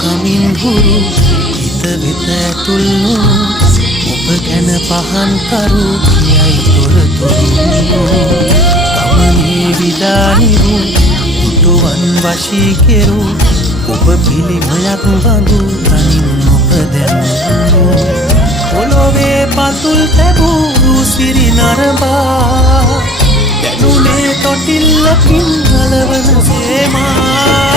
කමින් හුරු හිත වෙත ඇතුල්නු ඔබ ගැන පහන් කරු කියයි තොරතුරු ගමනේ විදානිරු දුටුවන් වශී කෙරු ඔබ පිළිමයක් බඳු තනින් ඔබ දැන්නු පොළොවේ පතුල් තැබූ සිරි නරඹා දැනුනේ තොටිල්ලකින් ගලවන සේමා